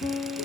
Mm-hmm.